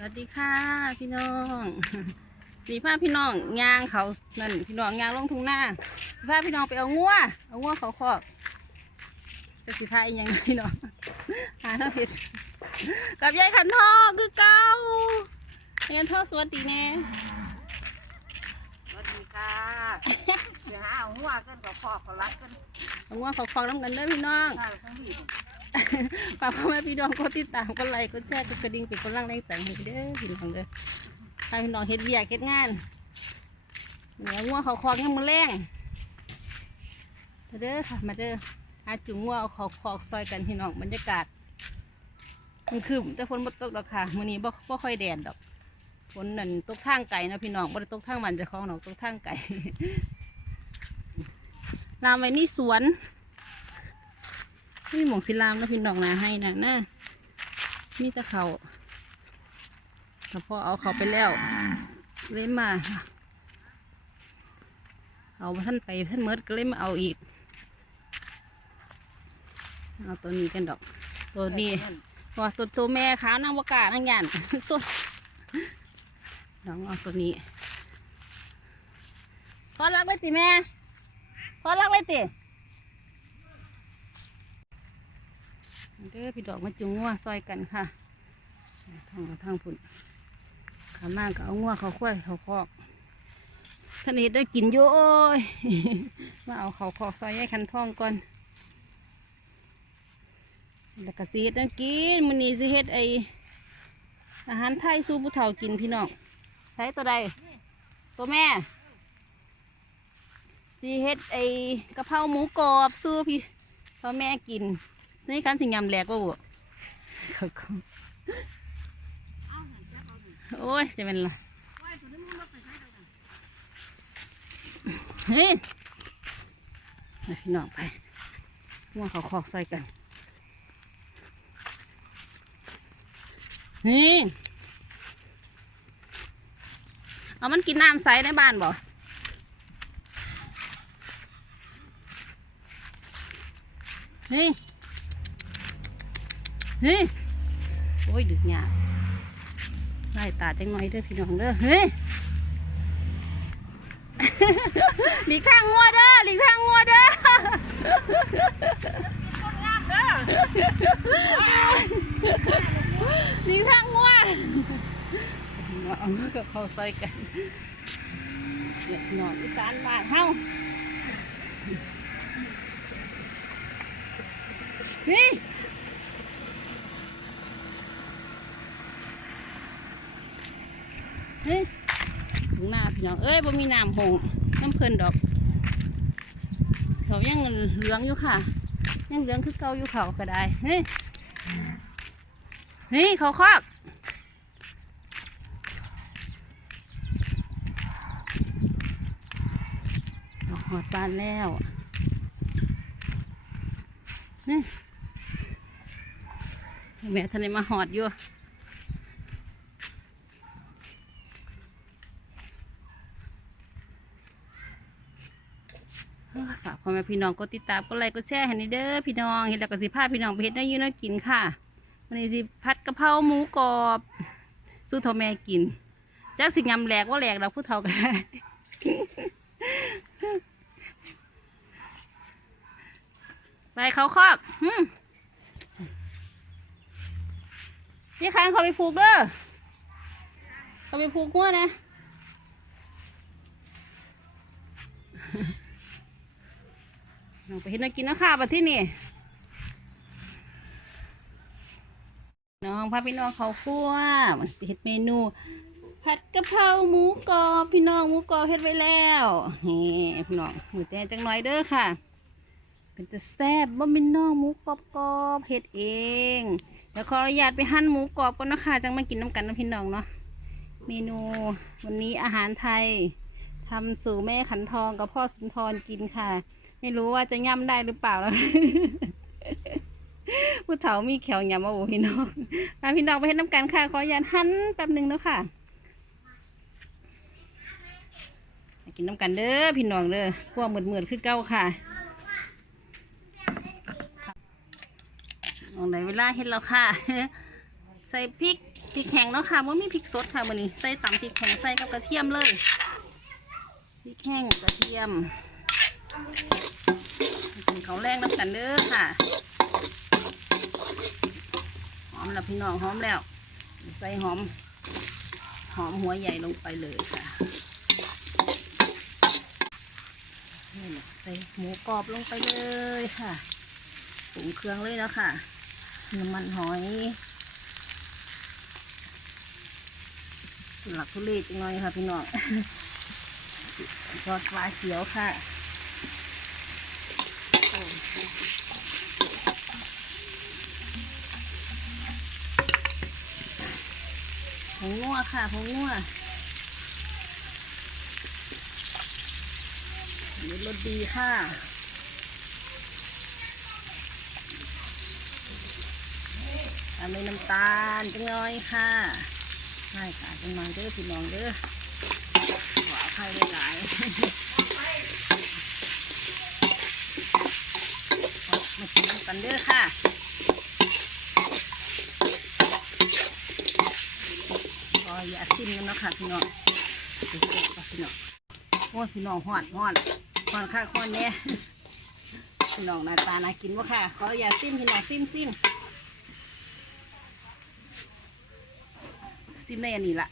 สวัสดีค่ะพี่น้องมีพาพี่น้องย่างเขานั่นพี่น้องย่างลงทุ่งหน้าพาพี่น้องไปเอางัวเอางัวเขาคอกจะสิพาอีกยังพี่น้องหาเท่าผิดกับยายขันทองคือเก้ายายขันทองสวัสดีแน่สวัสดีค่ะเดี๋ยวหาเอาหัวกันกับพ่อเขารักกันเอางัวเขาคอกน้ำกันเด้อพี่น้องข้าวทั้งพี่ ฝากพ่อแม่พี่น้องกดติดตามกดไลค์กดแชร์กดกระดิ่งเป็นกำลังแรงใจให้เด้อพี่น้องเด้อถ้าพี่น้องเฮ็ดเวียกเฮ็ดงานเหนียวงัวเขาคอกยังมือแรงมาเด้อค่ะมาเด้อหาจุงงัวเอาเขาคอกซอยกันพี่น้องบรรยากาศมันคือแต่ฝนบ่ตกดอกค่ะมื้อนี้บ่บ่ค่อยแดดดอกฝนนั่นตกทางไก่นะพี่น้องบ่ได้ตกทางมันจะคล้องดอกตกทางไก่ลามไว้นี่สวน นี่หมองศิลามแล้วพี่น้องนาให้นะนะมีแต่เขาแต่พอเอาเขาไปแล้วเลยมา เอาท่านไปท่านเมิดก็เลยมาเอาอีก เอาตัวนี้กันดอก ตัวนี้ว่าตัวตัวแม่ขาวนางวากานั่งยันสุดน้องเอาตัวนี้พอรักไว้ติแม่พอรักไว้ติ เด้อพี่ดอกมาจุงงัวซอยกันค่ะทางทางพุ่นขามากก็เอางัวเขาควายเขาคอกท่านเห็ดได้กินอยู่โอ้ยมาเอาเขาคอกซอยให้คันท่องก่อนแล้วก็สิเฮ็ดนั่นกินมื้อนี้สิเฮ็ดไออาหารไทยสู่ผู้เฒ่ากินพี่น้องใช้ตัวใดตัวแม่สิเฮ็ดไอกะเพราหมูกรอบสู่พี่พ่อแม่กิน นี่การสิงยำแหลกว่าบ่เขาก็โอ้ยจะเป็นละเฮ้ยพี่น้องไปม่วงเขาคอกใส่กันนี่เอามันกินน้ำใสในบ้านบ่นี่ เฮ้ยโอ้ยดึกหยาบไล่ตาจังหน่อยเด้อพี่น้องเด้อเฮ้ยหลีกทางงัวเด้อหลีกทางงัวเด้อหลีกทางงัวเอามือกับเขาใส่กันเด็กหนอนอีสานบ้านเฮาเฮ้ย เฮ้ยถึงห น้องเอ้ยบ่มีน้ำหงน้ำเพลินดอกเขายังเหลืองอยู่ค่ะ ยังเหลืองคือเก่าอยู่เขาก็ได้เฮ้ยเฮ้ยเขาคอกออกหอดบานแล้วนี่แม่ท่านได้มาหอดอยู่ ฝากพ่อแม่พี่น้องกดติดตามกดไลค์กดแชร์ให้นี่เด้อพี่น้องเห็นแล้วก็สิพาพี่น้องไปเฮ็ดได้อยืนน่ากินค่ะวันนี้สิผัดกะเพราหมูกรอบสู้ท่าแม่กินจักสิยำแหลกว่าแหลกเราผู้เฒ่ากันไปเขาคอกหึพี่คันเขาไปผูกเด้อเขาไปผูกหัวนะ ไปเห็นนักกินนะค่ะบัดที่นี่น้องพาพี่น้องเขาคั่วมันเห็ดเมนู ผัดกะเพราหมูกรอบพี่น้องหมูกรอบเฮ็ดไว้แล้วนี่พี่น้องหมูแดงจังหน่อยเด้อค่ะ เป็นจะแซ่บบ่พี่น้องหมูกรอบกรอบเฮ็ดเองเดี๋ยวขออนุญาตไปหั่นหมูกรอบก่อนนะคะจังมากินน้ำกันนะพี่น้องเนาะเมนูวันนี้อาหารไทยทำสู่แม่ขันทองกับพ่อสุนทรกินค่ะ ไม่รู้ว่าจะย่ำได้หรือเปล่าแล้วผู้เฒ่ามีแขวย่ำมาโอ้พี่น้องมาพี่น้องไปเห็นน้ำกันค่ะ ขออนุญาตหันแป๊บหนึ่งแล้วค่ะกินน้ำกันเด้อพี่น้องเด้อพวกมืดๆคือเก้าค่ะมองไหนเวลาเห็นแล้วค่ะ ใส่พริกพริกแห้งเนาะค่ะว่ามีพริกสดค่ะมื้อนี้ใส่ตำพริกแห้งใส่กับกระเทียมเลยพริกแห้งกระเทียม กินข้าแรงน้ำกันเด้อค่ะ หอมแล้วพี่น้องหอมแล้ว ใส่หอม หอมหัวใหญ่ลงไปเลยค่ะนี่ใส่หมูกรอบลงไปเลยค่ะปรุงเครื่องเลยแล้วค่ะน้ำมันหอยหลักทุเรศจังเลยค่ะพี่น้องทอดปลาเขียวค่ะ ผงนัวค่ะผงนัวนี่รสดีค่ะตามด้วยน้ำตาลจังน้อยค่ะใช่ค่ะจังน้อยเด้อพี่น้องเด้อขออภัยหลายๆมากินกันเด้อค่ะ อย่าซิมกันเนาะค่ะพี่น้องพี่น้องโอ้พี่น้องหอดหอดหอดค่ะหอดเนี่ยพี่น้องหน้าตาน่ากินวะค่ะขออย่าซิมพี่น้องซิมซิมซิมได้อันนี้ละ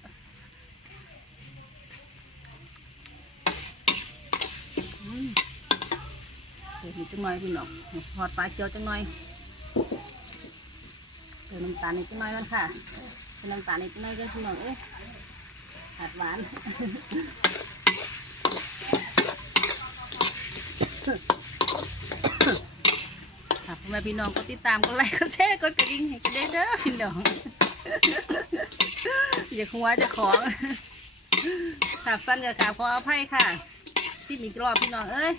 เดี๋ยวนี้จังหน่อยพี่น้องทอดปลาเจียวจังหน่อยเติมน้ำตาลนิดจังหน่อยกันค่ะ น้ำตาลนิดน่อยกันพี่น้องเอ้ยผัดหวานค่ะพ่อแม่พี่น้องก็ติดตามก็ไลค์ก็แชร์ก็กระดิ่งให้กันได้เด้อพี่น้องอย่าคงว่าจะของขับสั้นกับขาขออภัยค่ะซิมอีกรอบพี่น้องเอ้ย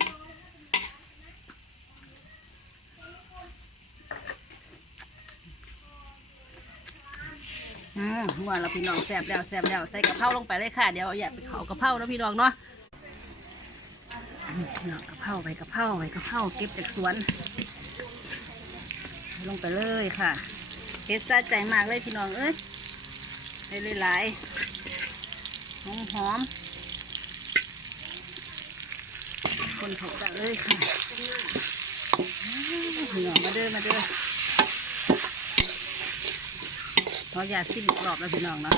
อืมหัวเราพี่น้องแซ่บแล้วแซ่บแล้วใส่กะเพราลงไปเลยค่ะเดี๋ยวอยากไปเขากะเพราแล้วพี่น้องเนาะอืมพี่น้องกะเพราไปกะเพราไปกะเพราเก็บจากสวน ลงไปเลยค่ะเฮ็ดซาใจมากเลยพี่น้องเอ้ยได้หลายหอมหอมคนเขาจะเลยค่ะพี่น้องมาเด้อมาเด้อ ข ออยากซิมกรอบแล้วพี่น้องเนาะ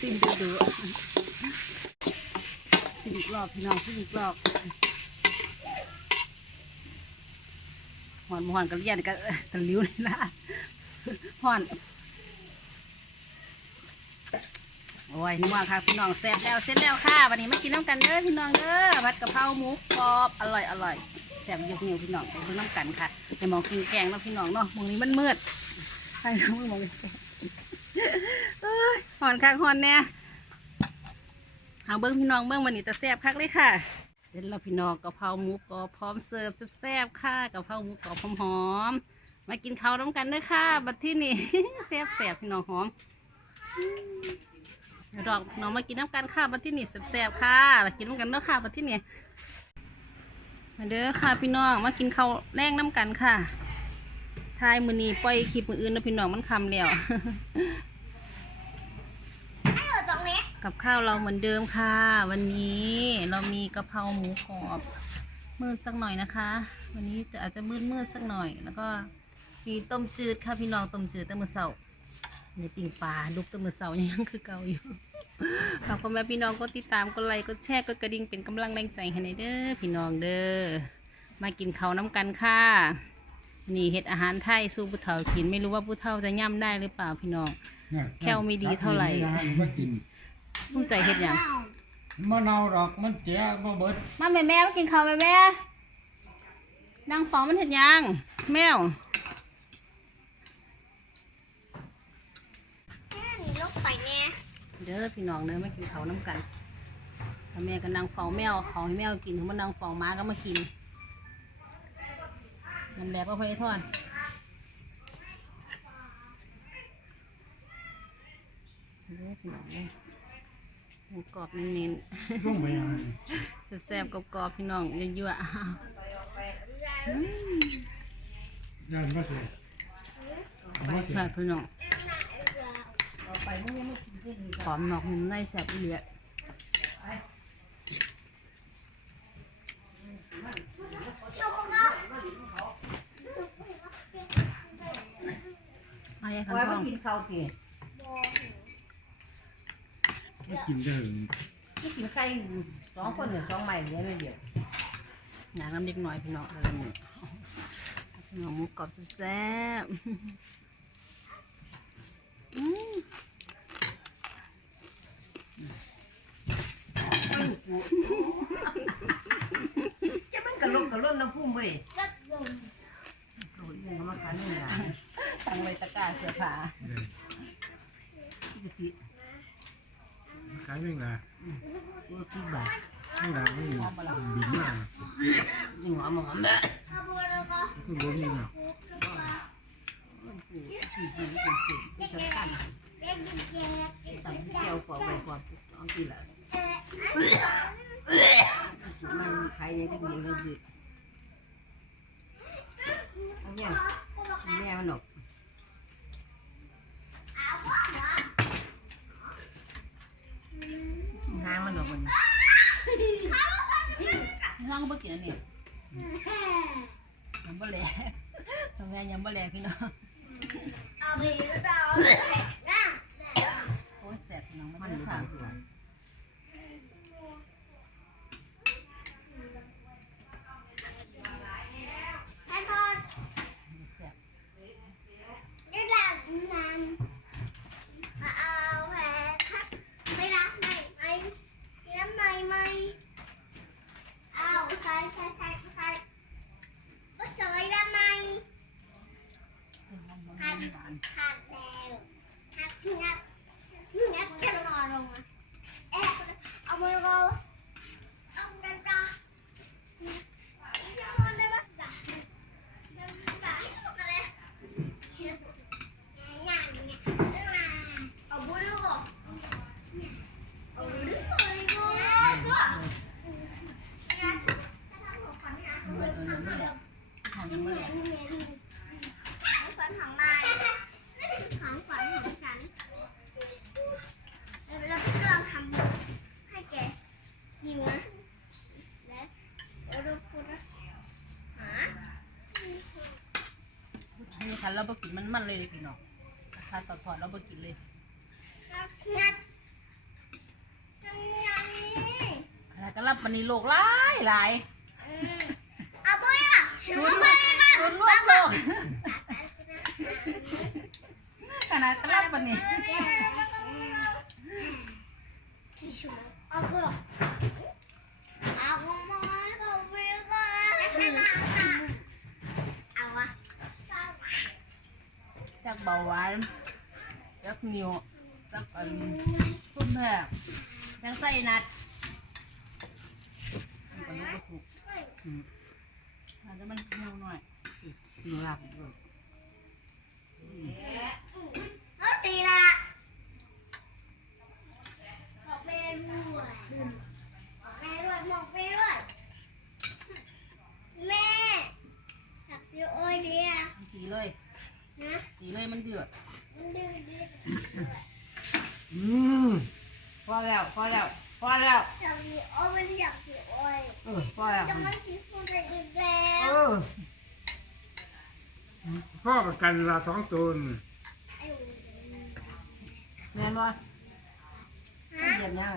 ซิมดูดูซิมกรอบพี่น้องซิมกรอบหอนหอนกันเรียนกันกันลิ้วนี่ละหอนโอ้ยนัวค่ะพี่น้องแซ่บแล้วเสร็จแล้วค่ะวันนี้มากินน้ำกันเด้อพี่น้องเด้อผัดกะเพราหมูกรอบอร่อยอร่อยแซ่บยกนิ้วพี่น้องไปดูน้ำกันค่ะไปมองกินแกงเนาะพี่น้องเนาะมองนี้มันมืดใช่ครับมองนี้ หอนคักหอนเนี่ยเอาเบิ้งพี่น้องเบิ้งวันนี้แต่แซ่บคักเลยค่ะ เสร็จแล้วพี่น้องกะเพราหมูกรอบพร้อมเสิร์ฟแซ่บๆค่ะกะเพราหมูกรอบหอมๆมากินข้าวร่วมกันเด้อค่ะ บัดที่นี่แซ่บแซ่บพี่น้องหอมเดี๋ยวดอกน้องมากินน้ำกันค่ะบัดที่นี่แซ่บๆค่ะมากินน้ำกันเด้อค่ะบัดที่นี่มาเด้อค่ะพี่น้องมากินข้าวแรงน้ำกันค่ะ ทายมือนี้ปล่อยคลิปมืออื่นแล้วพี่น้องมันคำแล้วกับข้าวเราเหมือนเดิมค่ะ วันนี้เรามีกะเพราหมูกรอบมืดสักหน่อยนะคะ วันนี้จะอาจจะมืดมืดๆสักหน่อย แล้วก็มีต้มจืดค่ะพี่น้องต้มจืดตั้งมือเสาร์ในปิ่งปลาดุกตั้งมือเสายังคือเก่าอยู่ฝากพ่อแม่พี่น้องก็ติดตามกดไลค์กดแชร์กดกระดิ่งเป็นกำลังแรงใจให้ในเด้อพี่น้องเด้อมากินเขาน้ำกันค่ะ นี่เฮ็ดอาหารไทยสู้ผู้เฒ่ากิน ไม่รู้ว่าผู้เฒ่าจะย่ำได้หรือเปล่าพี่น้อง แค่วไม่ดีเท่าไหร่มันกินภูมิใจเฮ็ดหยังมะนาวดอกมันเจ๊บ่เบิดมาแม่แม่มากินข้าวแม่แม่นางฟองมันเห็นยังแมวนี่ลูกไปแน่เด้อพี่น้องเด้อมากินข้าวน้ำกันถ้าแม่ก็นางฟองแมวเขาให้แมวกินถึงมันนางฟองหม้าก็มากิน มันแบบว่าพอไอ้ทอดเด้อพี่น้องเด้อหมูกรอบเน้นลงไปยังไงๆแซ่บๆกรอบๆพี่น้องยั่วๆอ้าวอืมยันมาเสียเอามาเสียแซ่บพี่น้องมึงยังไม่กินเส้นหอมนอกนุ่มในแซ่บอีเหลีย มาแยกขันไว้ทไม่องกินข้าวกินไม่กินได้หรือไม่กินไข่สองคนหรือสองใหม่เลี้ยงไม่เดียวอยากน้ำเด็กน้อยพี่น้องอะไรนี่พี่น้องหมูกรอบแซ่บๆอืมจะมันกระลงกระล่นน้ำพุ่มเว้ยโอ้ยยังมาขายนี่นะ ตั้งเลยตะกร้าเสื้อผ้าที่ที่ขายไม่งาตัวที่บาทไม่งาไม่บินมากนี่หอมหอมนะคือบ่มีเนาะที่ที่ที่ที่ที่ที่สำคัญตำที่เจียวกว่าไว้ก่อนเอาที่ละมันขายยังได้เดียวมันคือเอาเนี่ยแม่มันหนกหางมันหนกมัน น้องก็บ่กินอันนี้ยังบ่แลทำไมยังบ่แลพี่น้องโอ้ยแซ่บพี่น้อง มั มัน น อยู่ ค่ะ ทางตัว แซ่บ เป็นหอมหวานหวาน ขาดแล้วหักงับงับจะนอนลงมาเอ๊ะเอามือเราเอากันตาจะนอนได้ปะจ้ะจ้ะอะไรงานเนี่ยเอาบุญลูกเอาบุญลูกเลยกูก็ เมื่อตัวนี้บ่แลทางยังบ่แล ของขวัญของนายของขวัญของฉันแล้วก็กำลังทำบุญให้แกหิวนะและแล้วดูพูดนะหา อันนี้ค่ะเราบ่กินมันมันเลยเลยพี่น้องถ้าต่อทอดเราบ่กินเลยงัดงัดงัดนี่ขนาดก็รับวันนี้โลกหลายหลายเอาไปอะชุนชุนรวบโลกขนาดก็รับวันนี้เอาเกลือเอาหมอนกับเวลาเอาวะ จากเบาหวานจากเหนียวจากอันต้มแพ้ยังใส่นัดมันก็ถูกอืมอาจจะมันเหนียวหน่อยกินลาบด้วยรถตีละบอกแม่ด้วยบอกแม่ด้วยบอกแม่ด้วยแม่ถักเดียวโอ้ยเนี่ย สีเลย นะ สีเลยมันเดือด มันดื้อดื้อ อืม พอแล้วพอแล้วพอแล้ว ถักเดียวโอ้ยมันอยากเดียวโอ้ย เออพอแล้ว จะมันกินฟูได้อีกแล้ เอ ว อ พ่อประ กันละสองตัวนี่ไอ้แม่นบ่ฮะเยี่ยมยัง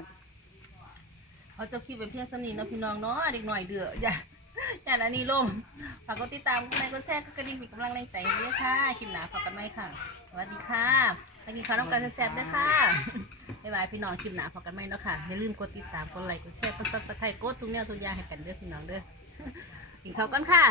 เขาจะคิดเป็นเพียงสนิทเนาะพี่น้องเนาะเด็กหน่อยเดือดอย่าอย่าอันนี้ลงฝากกดติดตามกดไลค์กดแชร์กดกระดิ่งเป็นกำลังแรงใจให้ด้วยค่ะคลิปหนาฝากกันไหมค่ะสวัสดีค่ะไปกินข้าวต้องการแซ่บๆด้วยค่ะบ๊ายบายพี่น้องคลิปหนาฝากกันไหมเนาะค่ะอย่าลืมกดติดตามกดไลค์กดแชร์กดซับสไครต์กดทุกแนวทุกอย่างให้กันเด้อพี่น้องเด้อกินข้าวกันค่ะ